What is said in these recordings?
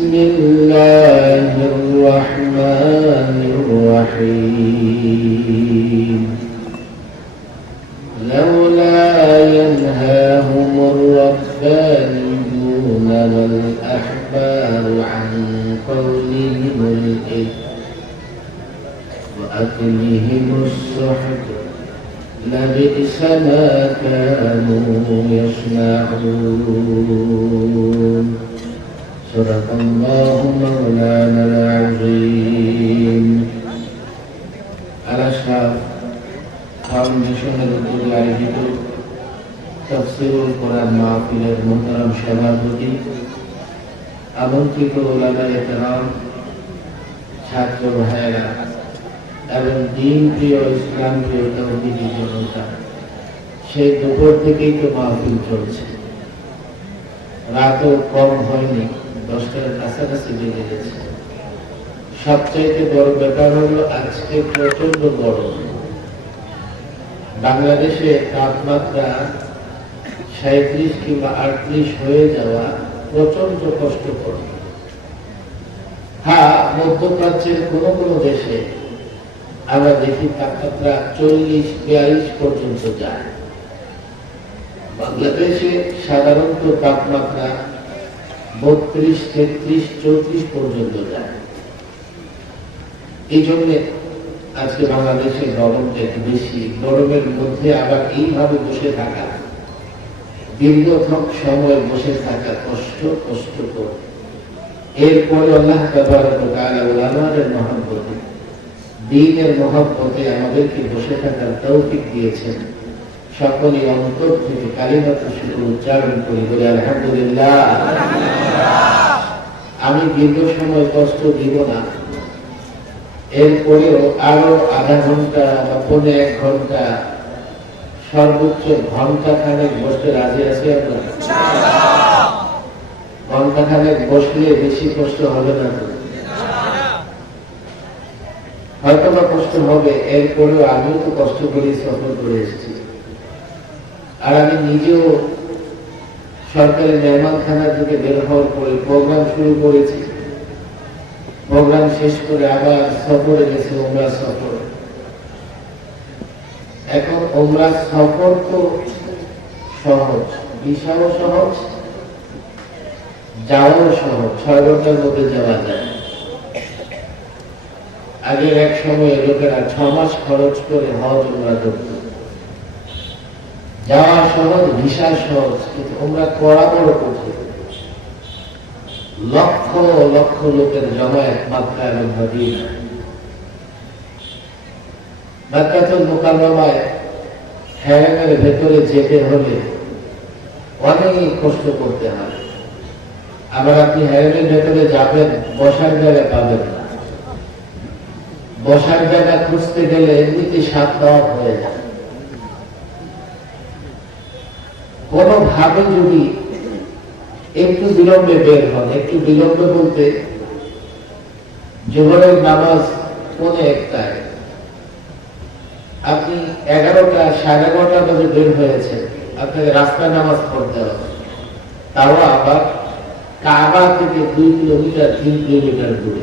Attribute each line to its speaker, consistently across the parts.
Speaker 1: بسم الله الرحمن الرحيم. لولا ينهاهم الربانيون والأحبار عن قولهم الإثم وأكلهم السحت لبئس ما كانوا يصنعون. صدق الله مولانا العظيم الأشرف ফাউন্ডেশনের উদ্যোগে আয়োজিত তফসিরুল কোরআন মাহফিলের মোহতারাম সভাপতি আমন্ত্রিত ওলামায়ে কেরাম ছাত্র ভাইয়েরা এবং দিন প্রিয় ইসলাম প্রিয় তৌহিদি জনতা সেই দুপুর থেকেই তো মাহফিল চলছে রাতও কম হয়নি দশটার কাছাকাছি বেজে গেছে। সবচাইতে বড় ব্যাপার হলো, আজকে প্রচণ্ড গরম। বাংলাদেশে তাপমাত্রা সাঁত্রিশ কিংবা আটত্রিশ হয়ে যাওয়া প্রচণ্ড কষ্টকর। হ্যাঁ মধ্যপ্রাচ্যের কোন কোন দেশে আমরা দেখি তাপমাত্রা চল্লিশ, বিয়াল্লিশ পর্যন্ত যায়। বাংলাদেশে সাধারণত তাপমাত্রা বত্রিশ, তেত্রিশ, চৌত্রিশ পর্যন্ত যায়। এই জন্যে আজকে বাংলাদেশে গরমটা একটু বেশি। গরমের মধ্যে আবার এইভাবে বসে থাকা, দীর্ঘক্ষণ সময় বসে থাকা কষ্ট, কষ্টকর। এরপরে আল্লাহ তাবারের মহাব্বতে, দিনের মহাব্বতে আমাদেরকে বসে থাকার তৌফিক দিয়েছেন। সকলে অন্তর থেকে কালিমাত্র শুধু উচ্চারণ করি বলে, আলহামদুলিল্লাহ। আমি দীর্ঘ সময় কষ্ট দিব না। এরপরেও আরও আধা ঘণ্টা বা পৌনে এক ঘণ্টা সর্বোচ্চ ঘণ্টা খানেক বসতে রাজি আছি আমরা। ঘণ্টা খানেক বসলে বেশি কষ্ট হবে না হয়তো বা কষ্ট হবে, এরপরেও আমিও তো কষ্ট করে সফর করে এসেছি। আর আমি নিজেও সরকারি মেহমানখানার থেকে বের হওয়ার পরে প্রোগ্রাম শুরু করেছি। প্রোগ্রাম শেষ করে আবার সফরে গেছে ওমরা সফর। এখন ওমরা সফর তো সহজ, বিশালও সহজ, যাওয়াও সহজ, ছয় ঘণ্টার মধ্যে যাওয়া যায়। আগের এক সময় লোকেরা ছ মাস খরচ করে হজ ওমরা করত। যাওয়া সহজ ভিসা সহজ, কিন্তু ওমরা করা বড় কঠিন। লক্ষ লক্ষ লোকের জমায়েত মাত্রা এবং মদিনা মাক্কাতুল মোকাররমায় হ্যারেমের ভেতরে যেতে হলে অনেক কষ্ট করতে হয়। আবার আপনি হ্যারেমের ভেতরে যাবেন, বসার জায়গা পাবেন না। বসার জায়গা খুঁজতে গেলে এমনিতে সাত হয়ে যায়। কোনোভাবে যদি একটু বিলম্বে বের হন, একটু বিলম্বে বলতে জোহরের নামাজ পৌনে একটায়। আপনি এগারোটা, সাড়ে এগারোটা বাজে বের হয়েছে আপনাকে রাস্তায় নামাজ পড়তে হবে। তাও আবার কাবা থেকে দুই কিলোমিটার, তিন কিলোমিটার দূরে।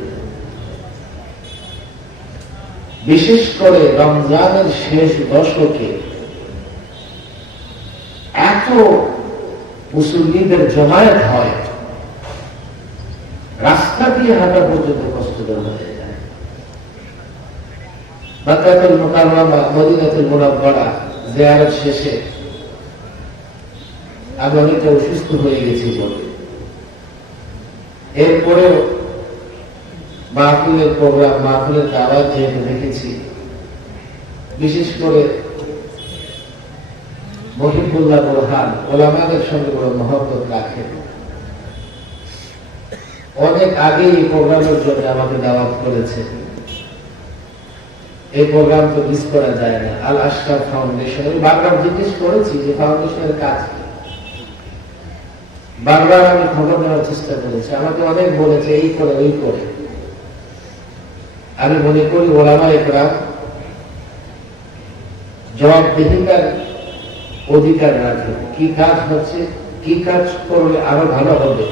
Speaker 1: বিশেষ করে রমজানের শেষ দশকে এত মুসল্লিদের জমায়েত হয়, রাস্তা দিয়ে হাঁটা পর্যন্ত কষ্টকর হয়ে যায়। মাকাতুল মোকাররমা, মদিনাতুল মুনাব্বারা জিয়ারত শেষে আমি অনেকটা অসুস্থ হয়ে গেছি বলে। এরপরেও মাহফিলের প্রোগ্রাম, মাহফিলের দাওয়াত যেহেতু দেখেছি, বিশেষ করে মহিবুল্লাহ বোরহান ওলামাদের সঙ্গে বড় মহব্বত রাখেন অনেক আগে এই প্রোগ্রামের জন্য আমাকে দাওয়াত করেছে। এই প্রোগ্রাম তো মিস করা যায় না। আল আশরাফ ফাউন্ডেশন আমি বারবার জিজ্ঞেস করেছি যে ফাউন্ডেশনের কাজ? বারবার আমি খবর নেওয়ার চেষ্টা করেছি। আমাকে অনেক বলেছে, এই করে, ওই করে। আমি মনে করি ওলামা একরাম জবাবদিহিতার অধিকার রাখে। কি কাজ হচ্ছে? কি কাজ করলে আরও ভালো হবে?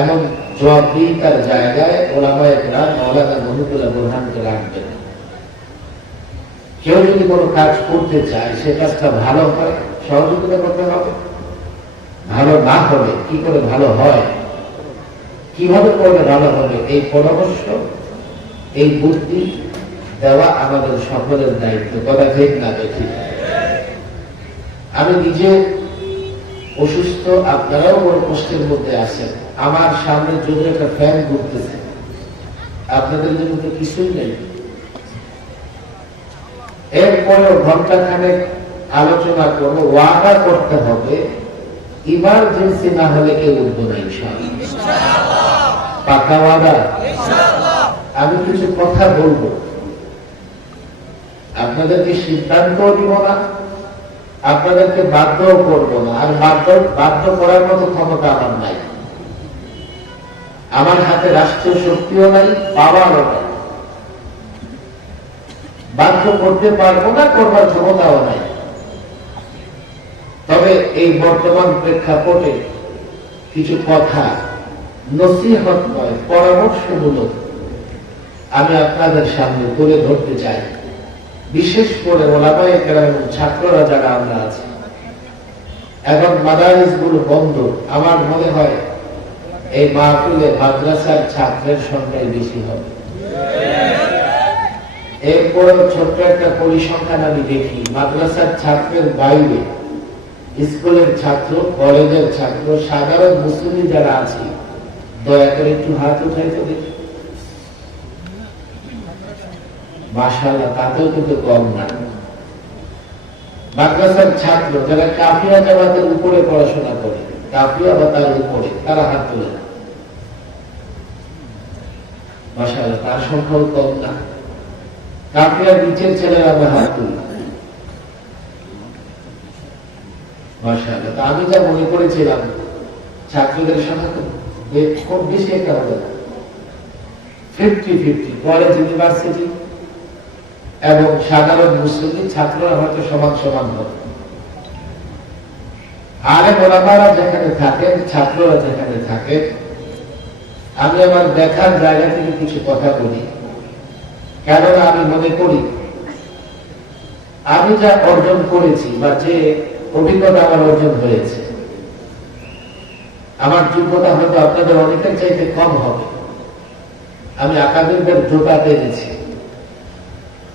Speaker 1: এমন জবাবদিহিতার জায়গায় ওলামা মৌলানা বুরহানকে রাখবেন কেউ যদি কোনো কাজ করতে চায়, সে কাজটা ভালো হয়, সহযোগিতা করতে হবে। ভালো না হবে কি করে ভালো হয়? কীভাবে করলে ভালো হবে? এই পরামর্শ, এই বুদ্ধি দেওয়া আমাদের সকলের দায়িত্ব। কথা ঠিক না ঠিক আমি নিজে অসুস্থ আপনারাও বড় কষ্টের মধ্যে আছেন। আমার সামনে যদি একটা ফ্যান ঘুরতেছে। আপনাদের জন্য তো কিছুই নেই। এরপরেও ঘণ্টা খানেক আলোচনা করব ওয়াদা করতে হবে ইমার্জেন্সি না হলে কেউ উঠবো না পাকা ওয়াদা? আমি কিছু কথা বলব। আপনাদেরকে সিদ্ধান্ত দিব না। আপনাদেরকে বাধ্য করব না। আর বাধ্য বাধ্য করার মতো ক্ষমতা আমার নাই। আমার হাতে রাষ্ট্রীয় শক্তিও নাই, পাওয়ারও নাই। বাধ্য করতে পারব না, করবার ক্ষমতাও নাই। তবে এই বর্তমান প্রেক্ষাপটে কিছু কথা নসিহত নয় পরামর্শমূলক আমি আপনাদের সামনে তুলে ধরতে চাই। বিশেষ করে ওলামায় কেরাম এবং ছাত্ররা যারা আমরা আছি। এখন মাদারিসগুলো বন্ধ। আমার মনে হয় এই মাহফিলে মাদ্রাসার ছাত্রের সংখ্যাই বেশি হবে। এরপরেও ছোট্ট একটা পরিসংখ্যান আমি দেখি। মাদ্রাসার ছাত্রের বাইরে স্কুলের ছাত্র, কলেজের ছাত্র, সাধারণ মুসলিম যারা আছি, দয়া করে একটু হাত উঠাই তো দেখি। মাসাল্লাহ তাতেও কিন্তু কম না মাদ্রাসার ছাত্র, যারা কাফিয়া জামাতের উপরে পড়াশোনা করে কাফিয়া বা তার উপরে, তারা হাত তুলে না। মাসাল্লাহ তার সংখ্যাও কম না। কাফিয়ার নিচের ছেলেরা আমরা হাত তুলি মাসাল্লাহ আমি যা মনে করেছিলাম, ছাত্রদের তো খুব বেশি একটা হবে না। ফিফটি ফিফটি, কলেজ ইউনিভার্সিটি এবং সাধারণ মুসলিম ছাত্ররা হয়তো সমান সমান হবে। আরে ওলামারা যেখানে থাকেন, ছাত্ররা যেখানে থাকেন, আমি আমার দেখার জায়গা থেকে কিছু কথা বলি। কেননা আমি মনে করি, আমি যা অর্জন করেছি বা যে অভিজ্ঞতা আমার অর্জন হয়েছে, আমার যোগ্যতা হয়তো আপনাদের অনেকের চাইতে কম হবে। আমি আকাদেরদের জোতা পেরেছি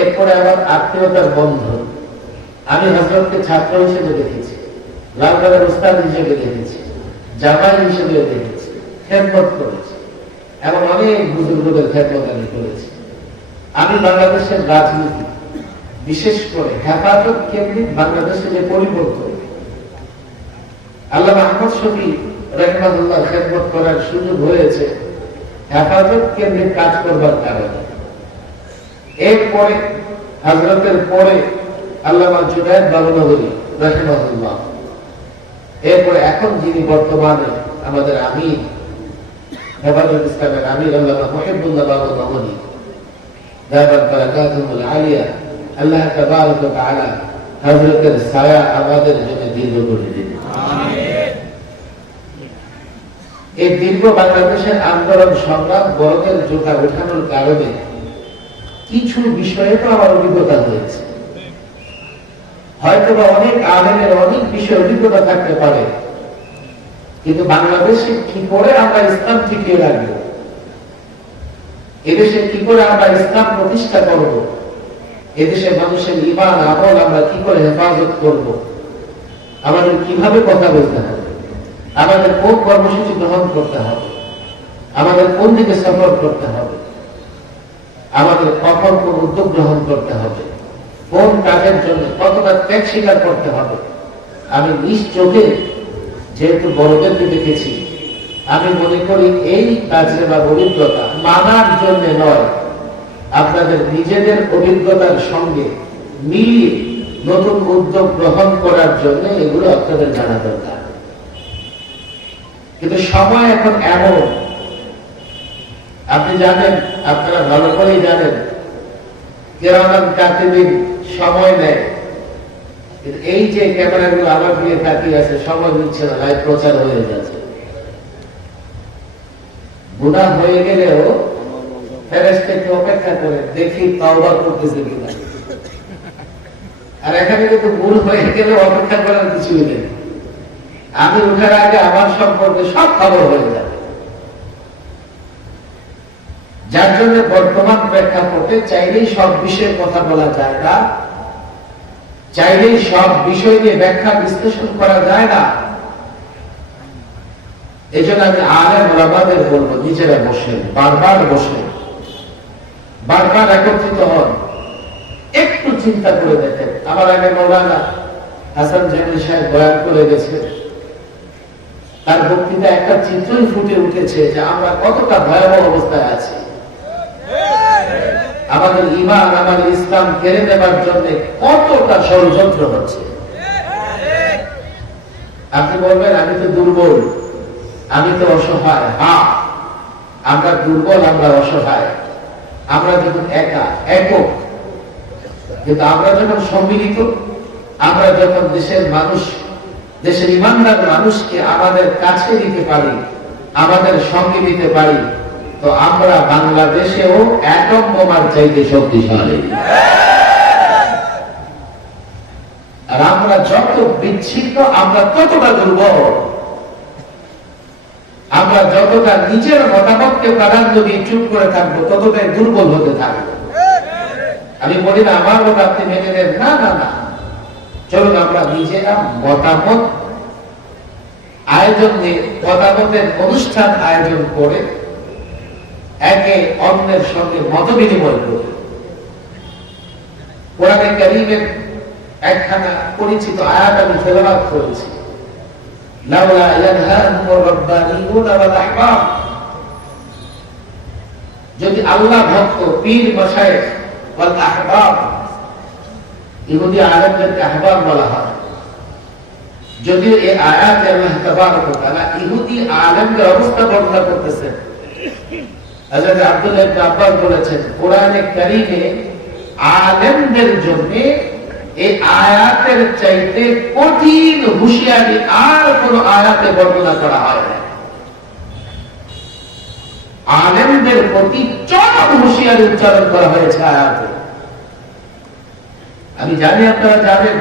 Speaker 1: এরপরে আবার আত্মীয়তার বন্ধন। আমি হজরতকে ছাত্র হিসেবে দেখেছি লালবাগের উস্তাদ হিসেবে দেখেছি, জামাই হিসেবে দেখেছি, খেদমত করেছি এমন অনেক বুজুর্গদের খেদমত আমি করেছি। আমি বাংলাদেশের রাজনীতি, বিশেষ করে হেফাজত কেন্দ্রিক বাংলাদেশে যে পরিবর্তন আল্লাহ আহমদ শফি রহমানুল্লাহ খেদমত করার সুযোগ হয়েছে হেফাজত কেন্দ্রিক কাজ করবার কারণে। এরপরে, হজরতের পরে আল্লামা এরপরে এখন যিনি বর্তমানে আমাদের আমির হেফাজত ইসলামের আমির আলিয়া, আল্লাহ তাবারক তাআলা হযরতের ছায়া আমাদের জন্য দীর্ঘ করে দিন এই দীর্ঘ বাংলাদেশের আন্দোলন সংগ্রাম বড়দের জোটা ওঠানোর কারণে কিছু বিষয়ে তো আমার অভিজ্ঞতা হয়েছে। হয়তো বা অনেক আলেমের অনেক বিষয়ে অভিজ্ঞতা থাকতে পারে। কিন্তু বাংলাদেশে কি করে আমরা ইসলাম টিকিয়ে রাখব? এদেশে কি করে আমরা ইসলাম প্রতিষ্ঠা করব? এদেশে মানুষের ইমান আমল আমরা কি করে হেফাজত করব? আমাদের কীভাবে কথা বলতে হবে? আমাদের কোন কর্মসূচি গ্রহণ করতে হবে? আমাদের কোন দিকে সফর করতে হবে? আমাদের কখন কোন উদ্যোগ গ্রহণ করতে হবে। কোন কাজের জন্য কতটা ত্যাগ স্বীকার করতে হবে? আমি নিজ চোখে যেহেতু বড়দেরকে দেখেছি, আমি মনে করি এই কাজের বা অভিজ্ঞতা মানার জন্য নয়। আপনাদের নিজেদের অভিজ্ঞতার সঙ্গে মিলিয়ে নতুন উদ্যোগ গ্রহণ করার জন্য এগুলো আপনাদের জানা দরকার। কিন্তু সময় এখন এমন আপনি জানেন, আপনারা ভালো করেই জানেন কেরামান কাতিবিন সময় নেয়। এই যে ক্যামেরাগুলো আমার দিকে তাকিয়ে আছে, সময় দিচ্ছে না লাইভ প্রচার হয়ে যাচ্ছে। গুণা হয়ে গেলেও অপেক্ষা করে দেখি তাওবা করতেছে কিনা। আর এখানে কিন্তু ভুল হয়ে গেলে অপেক্ষা করার কিছুই নেই। আমি উঠার আগে আমার সম্পর্কে সব খবর হয়ে যাবে যার জন্য বর্তমান প্রেক্ষাপটে চাইলেই সব বিষয়ে কথা বলা যায় না। চাইলেই সব বিষয় নিয়ে ব্যাখ্যা বিশ্লেষণ করা যায় না। এই জন্য আমি আলেম ওলামাদের বলব, নিজেরা বসে বারবার বসে বারবার একত্রিত হন। একটু চিন্তা করে দেখেন। আমার আগে মৌলানা হাসান জামিল সাহেব বয়ান করে গেছে তার বক্তৃতা একটা চিত্রই ফুটে উঠেছে যে আমরা কতটা ভয়াবহ অবস্থায় আছি। আমাদের ইমান আমাদের ইসলাম কেড়ে নেবার জন্য কতটা ষড়যন্ত্র হচ্ছে। আপনি বলবেন, আমি তো দুর্বল, আমি তো অসহায়। হা, আমরা দুর্বল, আমরা অসহায়। আমরা যখন একা, একক, কিন্তু আমরা যখন সম্মিলিত, আমরা যখন দেশের মানুষ, দেশের ইমানদার মানুষকে আমাদের কাছে নিতে পারি, আমাদের সঙ্গে নিতে পারি তো আমরা বাংলাদেশেও অ্যাটম বোমার চাইতে শক্তিশালী। আর আমরা যত বিচ্ছিন্ন, আমরা ততটা দুর্বল। আমরা যতটা নিজের মতামতকে প্রাধান্য দিয়ে চুপ করে থাকব, ততটাই দুর্বল হতে থাকব। আমি বলি না, আমার মত আপনি মেনে নেন। না না না। চলুন, আমরা নিজেরা মতামত, আয়োজন দিয়ে মতামতের অনুষ্ঠান আয়োজন করে একে অন্যের সঙ্গে মত বিনিময় করি কোরআনে একখানা পরিচিত আয়াত আমি ফেলাবাদ করেছি। যদি আল্লাহ ভক্ত পীর মাশায়েখ ওয়াল আহবাব, ইহুদি আলেমদেরকে আহবাব বলা হয় যদিও এই আয়াত ইহুদি অবস্থা বর্ণনা করতেছেন হযরত আব্দুল্লাহ আব্বাস বলেছেন, কোরআনে কারীমে আলেমদের জন্য এই আয়াতের চাইতে কঠিন হুঁশিয়ারি আর কোন আয়াতে বর্ণনা করা হয় আলেমদের প্রতি চরম হুঁশিয়ারি উচ্চারণ করা হয়েছে আয়াতে। আমি জানি আপনারা জানেন,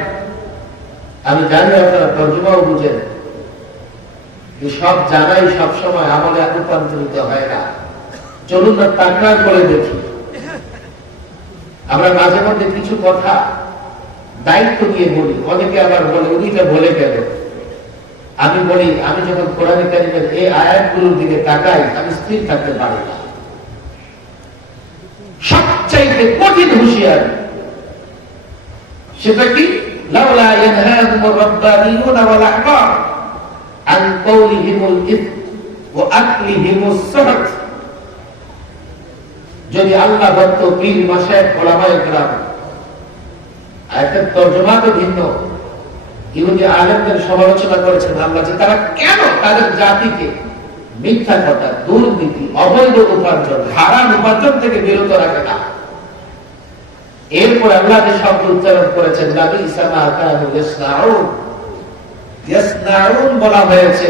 Speaker 1: আমি জানি আপনারা তর্জমাও বুঝেন সব জানাই সব সময় আমলে রূপান্তরিত হয় না। চলুন না তাকড়া করে দেখি। আমরা মাঝে মধ্যে কিছু কথা দায়িত্ব নিয়ে বলি। অনেকে আবার বলে উনি তো বলে গেল। আমি বলি, আমি যখন কোরআন কারিমের এই আয়াতগুলোর দিকে তাকাই, আমি স্থির থাকতে পারি না। সবচাইতে কঠিন হুঁশিয়ার সেটা কি? লাউলা ইয়ানহাকুমুর রাব্বানিয়ুনা ওয়াল আহবার আন যদি আল্লাহ ভক্ত পীর মাসায় ওলামায়ে কেরাম। আয়াতের তর্জমা তো ভিন্ন। ইহুদি আলেমদের সমালোচনা করেছেন আল্লাহ যে তারা কেন তাদের জাতিকে মিথ্যা কথা, দুর্নীতি, অবৈধ উপার্জন, হারাম উপার্জন থেকে বিরত রাখে না। এরপর আল্লাহ যে শব্দ উচ্চারণ করেছেন, নবী ইসামা বলা হয়েছে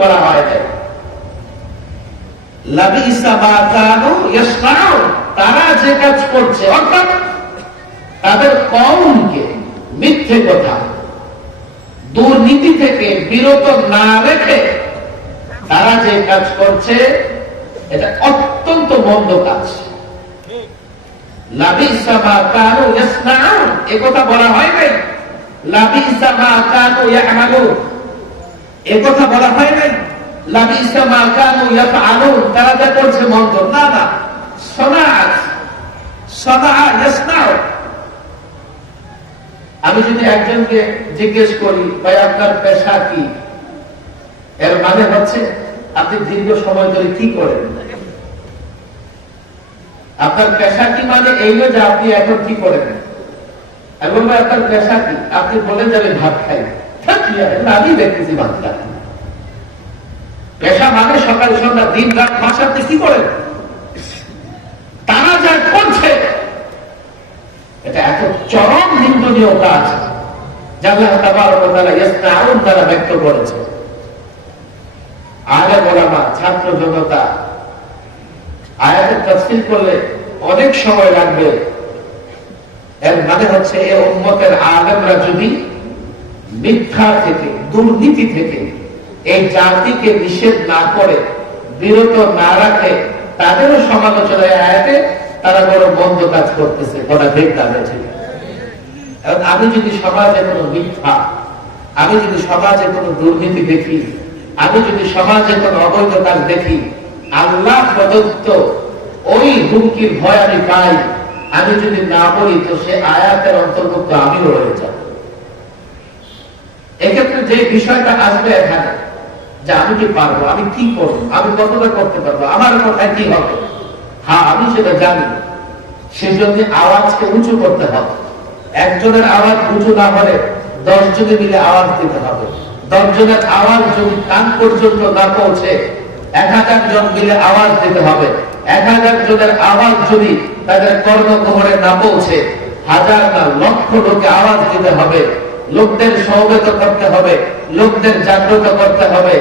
Speaker 1: বলা হয় লাবি ইসামা কানু ইয়াসনাউন তারা যে কাজ করছে, অর্থাৎ তাদের কমকে মিথ্যে কথা, দুর্নীতি থেকে বিরত না রেখে তারা যে কাজ করছে, এটা অত্যন্ত মন্দ কাজ। কথা বলা হয় নাই। লাবিসা মা কানু ইয়ামালুন। এ কথা বলা হয় নাই। না না আমি যদি একজনকে জিজ্ঞেস করি, ভাই, আপনার পেশা কি? এর মানে হচ্ছে, আপনি দীর্ঘ সময় ধরে কি করেন? আপনার পেশা কি মানে এই নয় যে আপনি এখন কি করেন? এবং আপনার পেশা কি? আপনি বলেন যে আমি ভাত খাই। থাকি, আমি দেখতেছি ভাত খাই। পেশা মানে সকাল সন্ধ্যা, দিন রাত মাস কি করেন? তারা যা করছে, এটা এত চরম নিন্দনীয় কাজ ছাত্র জনতা, আয়াতের করলে অনেক সময় লাগবে। মানে হচ্ছে আলেমরা যদি মিথ্যা থেকে, দুর্নীতি থেকে এই জাতিকে নিষেধ না করে, বিরত না রাখে, তাদেরও সমালোচনায় আয়াতে তারা বড় বন্ধ কাজ করতেছে ওরা ঠিক তাদের এখন আমি যদি সমাজে কোনো মিথ্যা, আমি যদি সমাজে কোনো দুর্নীতি দেখি, আমি যদি সমাজে কোনো অবৈধ কাজ দেখি আল্লাহ প্রদত্ত ওই হুমকির ভয় আমি পাই, আমি যদি না বলি, তো সে আয়াতের অন্তর্ভুক্ত আমিও রয়ে যাব। এক্ষেত্রে যে বিষয়টা আসবে এখানে যে আমি কি পারব? আমি কি করব? আমি কতটা করতে পারব? আমার কথায় কি হবে? হ্যাঁ আমি সেটা জানি। সেজন্য আওয়াজকে উঁচু করতে হবে। একজনের আওয়াজ উঁচু না হলে দশ জনে মিলে আওয়াজ দিতে হবে। দশ জনের আওয়াজ যদি কান পর্যন্ত না পৌঁছে, এক হাজার জন মিলে আওয়াজ দিতে হবে। এক হাজার জনের আওয়াজ যদি তাদের কর্মকোহরে না পৌঁছে, হাজার না লক্ষ লোকে আওয়াজ দিতে হবে। লোকদের সমবেত করতে হবে, লোকদের জাগ্রত করতে হবে।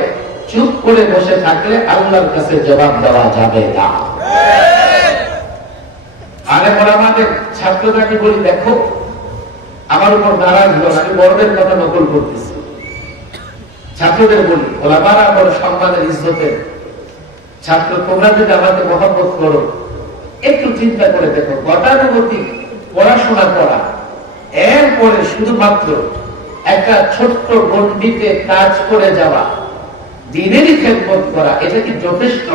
Speaker 1: চুপ করে বসে থাকলে আল্লাহর কাছে জবাব দেওয়া যাবে না। আরে পর আমাদের ছাত্রটাকে বলি, দেখো, আমার উপর নারাজ হল আমি বড়দের কথা নকল করতেছি। ছাত্রদের বলি, ওলামারা বড় সম্মানের ইজ্জতের ছাত্র, তোমরা যদি আমাকে মহব্বত করো, একটু চিন্তা করে দেখো, গতানুগতিক পড়াশোনা করা এরপরে শুধুমাত্র একটা ছোট্ট গণ্ডিতে কাজ করে যাওয়া, দিনেরই খেদমত করা, এটা কি যথেষ্ট?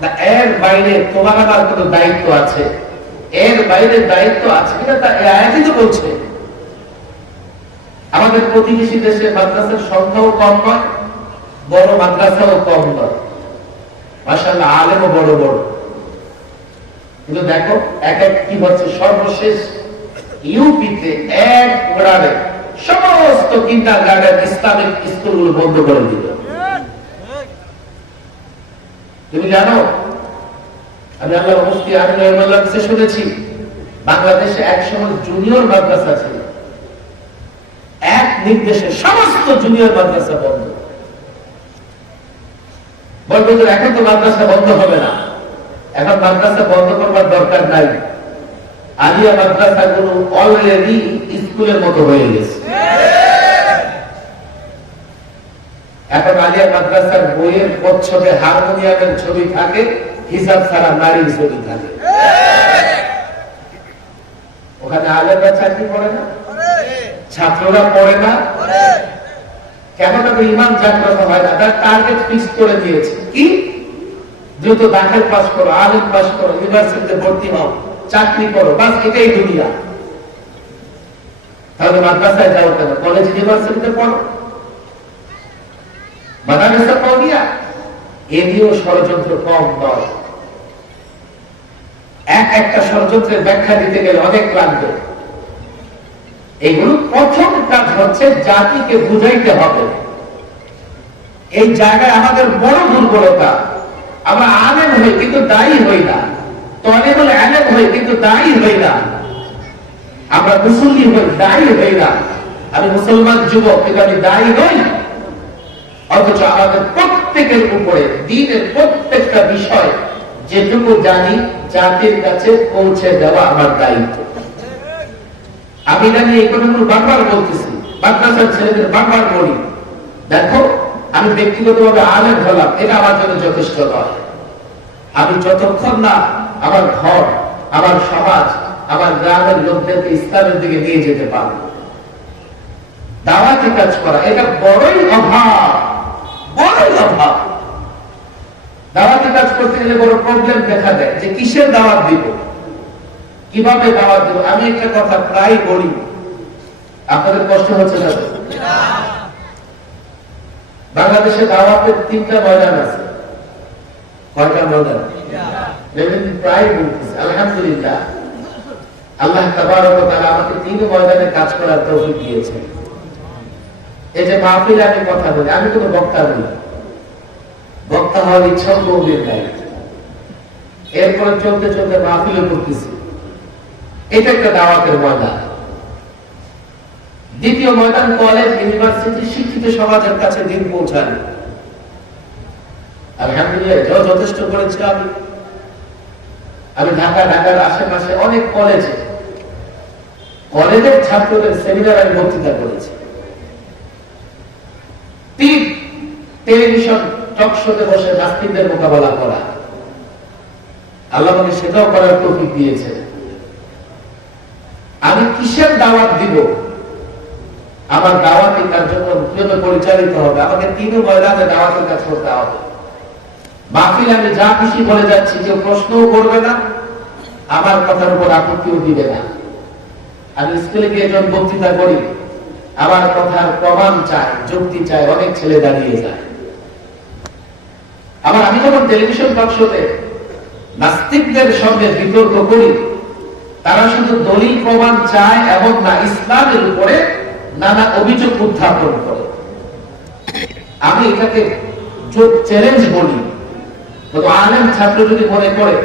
Speaker 1: না, এর বাইরে তোমার আমার কোনো দায়িত্ব আছে? এর বাইরে দায়িত্ব আছে কিনা তা এ তো বলছে। আমাদের প্রতিবেশী দেশে মাদ্রাসার সংখ্যাও কম নয়, বড় মাদ্রাসাও কম নয়। মাসাল্লাহ আলেমও বড় বড়। কিন্তু দেখো, এক এক কি হচ্ছে? সর্বশেষ ইউপিতে এক ঘোড়ারে সমস্ত কিন্ডার গার্ডেন ইসলামিক স্কুলগুলো বন্ধ করে দিল। তুমি জানো, আমি আল্লাহ মুফতি আমি কাছে শুনেছি, বাংলাদেশে এক সময় জুনিয়র মাদ্রাসা ছিল। এক নির্দেশে সমস্ত জুনিয়র মাদ্রাসা বন্ধ। বলব এখন তো মাদ্রাসা বন্ধ হবে না। এখন মাদ্রাসা বন্ধ করবার দরকার নাই। আলিয়া মাদ্রাসা গুলো অলরেডি স্কুলের মতো হয়ে গেছে। এখন আলিয়া মাদ্রাসার বইয়ের প্রচ্ছদে হারমোনিয়ামের ছবি থাকে, হিসাব ছাড়া নারীর ছবি থাকে। ওখানে আলেমরা চাকরি করে না? ছাত্ররা পড়ে না? কেন তাদের ইমান জাগ্রত হয় না? তার টার্গেট ফিক্স করে দিয়েছে। কি? দ্রুত দাখিল পাস করো, আলেম পাস করো ইউনিভার্সিটিতে ভর্তি হও। চাকরি করো, বাস এটাই দুনিয়া। তাহলে মাদ্রাসায় যাও কেন? কলেজ ইউনিভার্সিটিতে পড়ো। মাদ্রাসা পড়িয়া এ দিয়েও ষড়যন্ত্র কম নয়। এক একটা ষড়যন্ত্রের ব্যাখ্যা দিতে গেলে অনেক লাগবে। এগুলো প্রথম কাজ হচ্ছে জাতিকে বুঝাইতে হবে। এই জায়গায় আমাদের বড় দুর্বলতা। আমরা আলেম হই, কিন্তু দায়ী হই না। আলেম হই কিন্তু দায়ী হই না। আমরা হই, দায়ী হই না। আমি মুসলমান যুবক, কিন্তু আমি দায়ী অথচ আমাদের প্রত্যেকের উপরে, দিনের প্রত্যেকটা বিষয়, যেটুকু জানি, জাতির কাছে পৌঁছে দেওয়া আমার দায়িত্ব। আমি জানি এই কথাগুলো বারবার বলতেছি। মাদ্রাসার ছেলেদের বারবার বলি। দেখো, আমি ব্যক্তিগতভাবে আলেম হলাম, এটা আমার জন্য যথেষ্ট নয়। আমি যতক্ষণ না আমার ঘর আমার সমাজ আমার গ্রামের লোকদেরকে ইসলামের দিকে নিয়ে যেতে পারব। দাওয়াতি কাজ করা, এটা বড়ই অভাব বড়ই অভাব। দাওয়াতি কাজ করতে গেলে বড় প্রবলেম দেখা দেয়, যে কিসের দাওয়াত দিব? কীভাবে দাওয়াত দিব? আমি একটা কথা প্রায় বলি। আপনাদের কষ্ট হচ্ছে না বাংলাদেশে দাওয়াতের তিনটা ময়দান আছে। কয়টা ময়দান দেখবেন প্রায় আলহামদুলিল্লাহ। আল্লাহ তাবারক তাআলা আমাকে তিন ময়দানে কাজ করার তৌফিক এই যে কথা বলি, আমি কোনো বক্তা বলি বক্তা হওয়ার ইচ্ছা দায়িত্ব এরপরে চলতে চলতে মাহফিলে করতেছি। এটা একটা দাওয়াতের ময়দান। দ্বিতীয় ময়দান কলেজ ইউনিভার্সিটি শিক্ষিত সমাজের কাছে দিন পৌঁছানো আলহামদুলিল্লাহ, এটাও যথেষ্ট করেছি আমি। আমি ঢাকা, ঢাকার আশেপাশে অনেক কলেজে কলেজের ছাত্রদের সেমিনার আমি বক্তৃতা করেছি। টেলিভিশন টক শোতে বসে নাস্তিকদের মোকাবেলা করা। আল্লাহ আমাকে সেটাও করার তৌফিক দিয়েছে। আমি কিসের দাওয়াত দিব? আমার দাওয়াতি কার্যক্রম কীভাবে পরিচালিত হবে? আমাকে তিনও ময়দানে দাওয়াতের কাজ করতে হবে। মাহফিল আমি যা খুশি বলে যাচ্ছি, কেউ প্রশ্নও করবে না, আমার কথার উপর আপত্তিও দিবে না। আমি স্কুলে গিয়ে যখন বক্তৃতা করি, আমার কথার প্রমাণ চাই, যুক্তি চাই, অনেক ছেলে দাঁড়িয়ে যায়। আবার আমি যখন টেলিভিশন টক নাস্তিকদের সঙ্গে বিতর্ক করি, তারা শুধু দলিল প্রমাণ চায় এবং না ইসলামের উপরে নানা অভিযোগ উত্থাপন করে। আমি এটাকে চ্যালেঞ্জ বলি। আলেম ছাত্র যদি মনে করে,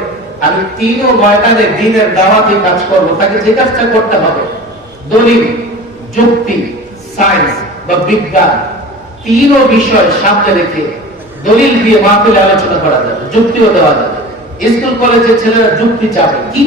Speaker 1: আমি তিনও ময়দানে দিনের দাওয়াতে কাজ তাকে যে কাজটা করতে হবে। দলিল, যুক্তি, সায়েন্স বা বিজ্ঞান, তিনও বিষয় সামনে রেখে দলিল দিয়ে আলোচনা করা যাবে, যুক্তিও দেওয়া যাবে। স্কুল, কলেজের ছেলেরা যুক্তি চাবে, কি?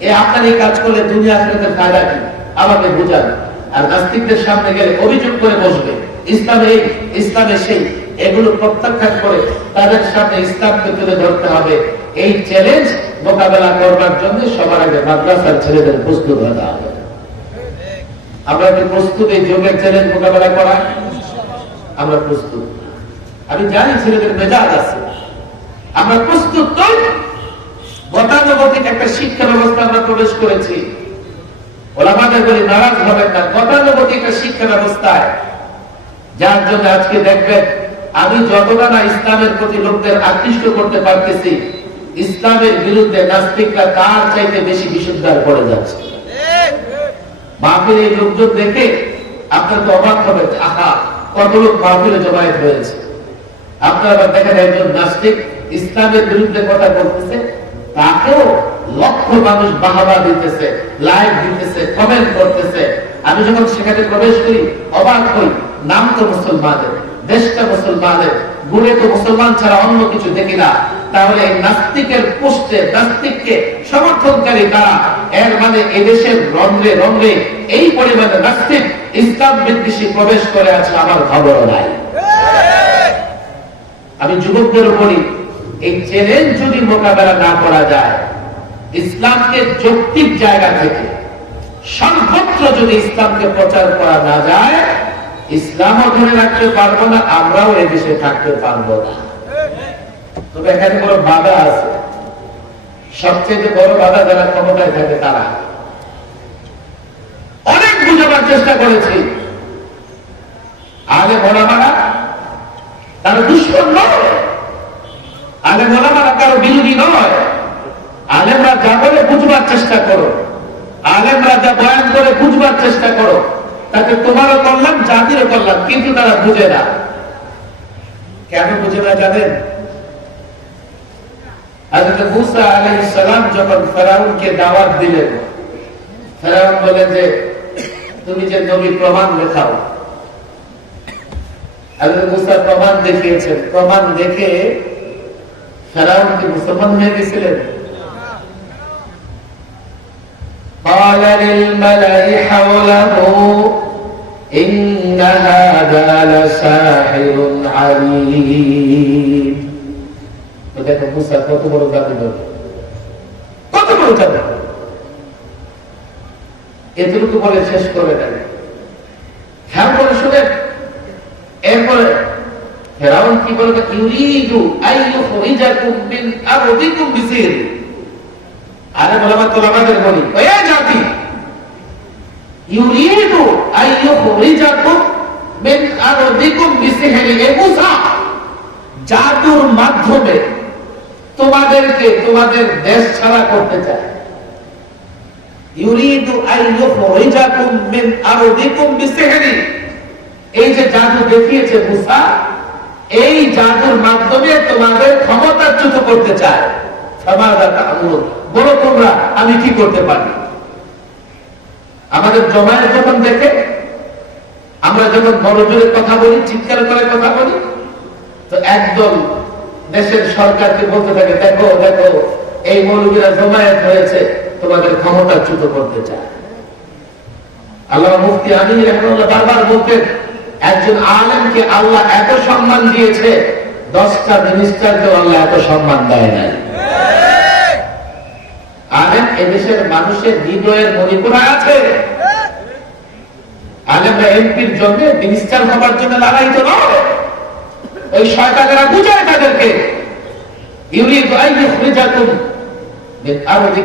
Speaker 1: এ আপনার এই কাজ করলে দুনিয়া ফায়দা কি? আমাকে বোঝান আর নাস্তিকদের সামনে গেলে অভিযোগ করে বসবে, ইসলামে এই, ইসলামে সেই। এগুলো প্রত্যাখ্যান করে তাদের সামনে ইসলামকে তুলে ধরতে হবে। এই চ্যালেঞ্জ মোকাবেলা করবার জন্য সবার আগে মাদ্রাসার ছেলেদের প্রস্তুত হতে হবে। আমরা কি প্রস্তুত এই যুগের চ্যালেঞ্জ মোকাবেলা করা? আমরা প্রস্তুত আমি জানি ছেলেদের মেজাজ আছে। আমরা প্রস্তুত তো? গতানুগতিক একটা শিক্ষা ব্যবস্থা আমরা প্রবেশ করেছি। ওলামাদের বলি নারাজ হবেন না। গতানুগতিক একটা শিক্ষা ব্যবস্থায়। যার জন্য আজকে দেখবেন আমি যতটা না ইসলামের প্রতি লোকদের আকৃষ্ট করতে পারতেছি, ইসলামের বিরুদ্ধে নাস্তিকরা তার চাইতে বেশি বিশুদ্ধার পড়ে যাচ্ছে? মাহফিল এই লোকজন দেখে আপনার তো অবাক হবে আহা, কত লোক মাহফিলে জমায়েত হয়েছে। দেখেন একজন নাস্তিক ইসলামের বিরুদ্ধে কথা বলতেছে, তাকেও লক্ষ মানুষ বাহাবা দিতেছে, লাইভ দিতেছে কমেন্ট করতেছে। আমি যখন সেখানে প্রবেশ করি, অবাক হই, নাম তো মুসলমানের দেশটা মুসলমানের, গুণে তো মুসলমান ছাড়া অন্য কিছু দেখি না। তাহলে নাস্তিকের পোস্টে নাস্তিককে সমর্থনকারী তারা এর মানে এদেশের রন্ধ্রে রন্ধ্রে এই পরিমাণে নাস্তিক ইসলাম বিদ্বেষী প্রবেশ করে আছে আমার খবর নাই। আমি যুবকদের বলি, এই চ্যালেঞ্জ যদি মোকাবেলা না করা যায়, ইসলামকে যৌক্তিক জায়গা থেকে, সর্বত্র যদি ইসলামকে প্রচার করা না যায় ইসলামও ধরে রাখতে পারব না, আমরাও এদেশে থাকতে পারব না। তবে এখানে বড় বাধা আছে। সবচেয়ে বড় বাধা যারা ক্ষমতায় থাকে তারা। অনেক বুঝাবার চেষ্টা করেছি। আগে ভোলামারা তারা দুশ্মন নয়। আলেম ওলামারা কারও বিরোধী নয়। আলেমরা যা বলে বুঝবার চেষ্টা করো। আলেমরা যা বয়ান করে বুঝবার চেষ্টা করো। তাতে তোমারও করলাম, জাতিরও করলাম, কিন্তু তারা বুঝে না। কেন বুঝে না জানেন? বলেন যে, তুমি যে নবী প্রমাণ দেখাও। মুসা প্রমাণ দেখিয়েছেন। প্রমাণ দেখে ফেরাউন কি মুসলমান হয়ে গেছিলেন? قال للملأ حوله إن هذا لساحر عليم তো দেখো মুসা কত বড় জাদুঘর কত বড় জাদুঘর এতটুকু বলে শেষ করে দেন হ্যাঁ বলে শুনে এরপরে ফেরাউন কি বলবে ইউরিদু আইয়ুখরিজাকুম মিন আরদিকুম বিসির আরে বলামা তোলামাদের বলি এ জাতি ইউরিদু আইয়ুখরিজাকুম মিন আরদিকুম বিসিহরি মুসা জাদুর মাধ্যমে তোমাদেরকে তোমাদের দেশ ছাড়া করতে চায়। ইউরিদু মিন আরদিকুম বিসিহরি। এই যে জাদু দেখিয়েছে মুসা, এই জাদুর মাধ্যমে তোমাদের ক্ষমতাচ্যুত করতে চায়। অনুরোধ বলো তোমরা, আমি কি করতে পারি? আমাদের জমায়েত যখন দেখে, আমরা যখন বড় জোরে কথা বলি, চিৎকার করে কথা বলি, তো একদল দেশের সরকারকে বলতে থাকে, দেখো দেখো, এই মৌলবীরা জমায়েত হয়েছে, তোমাদের ক্ষমতাচ্যুত করতে চায় আল্লাহ মুফতি আমিন রহমাল্লাহ বারবার বলতেন, একজন আলেমকে আল্লাহ এত সম্মান দিয়েছে, দশটা মিনিস্টারকেও আল্লাহ এত সম্মান দেয় নাই। আলেম এদেশের মানুষের হৃদয়ের মণিপুরা আছে। আলেমরা এমপির জন্য মিনিস্টার হবার জন্য লড়াই তো নয়। ওই শয়তানেরা বুঝায় তাদেরকে। ইউরিদ মিন আরদিকুম